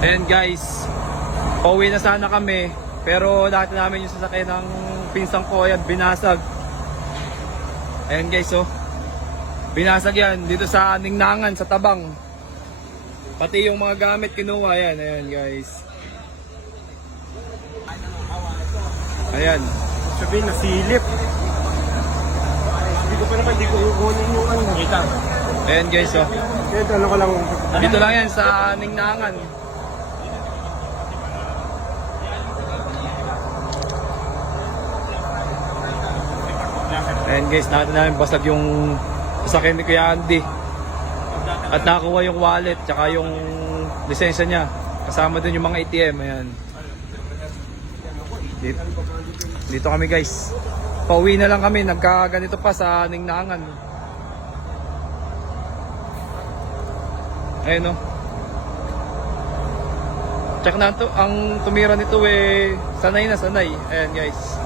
Ayan guys, pauwi na sana kami, pero lahat namin yung sasakyan ng pinsang ko, ayan, binasag. Ayan guys, oh, binasag yan dito sa Ningnangan, sa Tabang. Pati yung mga gamit kinuha, ayan, ayan guys. Ayan. Sabihin na silip. Hindi ko pa naman, hindi ko kukunin yung ano. Kita. Ayan guys, oh. Kaya ano ko lang. Dito lang yan sa Ningnangan. Ayan guys, natin namin basag yung sasakyan ni Kuya Andy. At nakakuha yung wallet, tsaka yung lisensya niya. Kasama din yung mga ATM, ayan. Dito kami guys. Pauwi na lang kami, nagkaganito pa sa Ningnangan. Ayun, oh. Check na to, ang tumira nito sanay na sanay. Ayan guys.